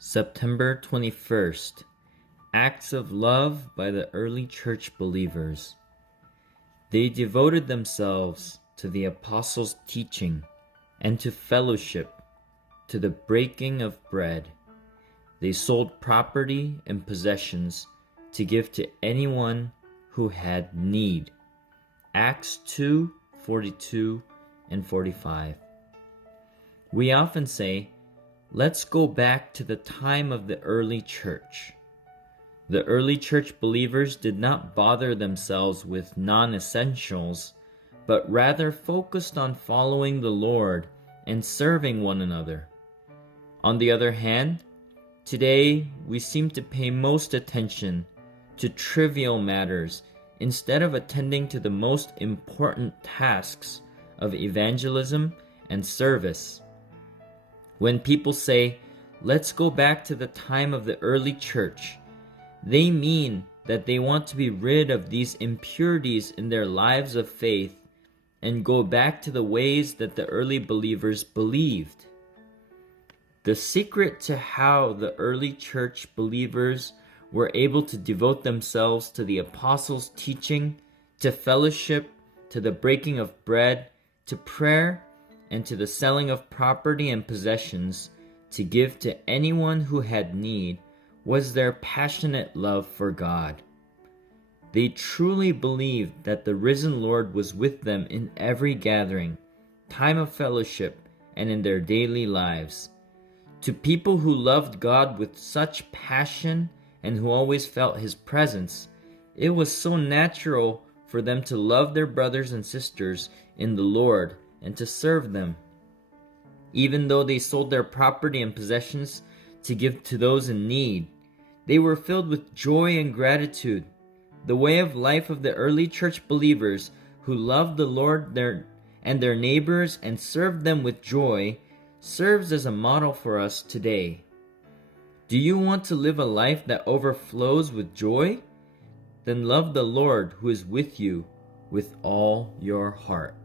September 21st, Acts of Love by the Early Church Believers. They devoted themselves to the apostles' teaching and to fellowship, to the breaking of bread. They sold property and possessions to give to anyone who had need. Acts 2:42 and 45. We often say, let's go back to the time of the early church. The early church believers did not bother themselves with non-essentials, but rather focused on following the Lord and serving one another. On the other hand, today we seem to pay most attention to trivial matters instead of attending to the most important tasks of evangelism and service. When people say, let's go back to the time of the early church, they mean that they want to be rid of these impurities in their lives of faith and go back to the ways that the early believers believed. The secret to how the early church believers were able to devote themselves to the apostles' teaching, to fellowship, to the breaking of bread, to prayer, and to the selling of property and possessions to give to anyone who had need was their passionate love for God. They truly believed that the risen Lord was with them in every gathering, time of fellowship, and in their daily lives. To people who loved God with such passion and who always felt His presence, it was so natural for them to love their brothers and sisters in the Lord and to serve them. Even though they sold their property and possessions to give to those in need, they were filled with joy and gratitude. The way of life of the early church believers who loved the Lord and their neighbors and served them with joy serves as a model for us today. Do you want to live a life that overflows with joy? Then love the Lord who is with you with all your heart.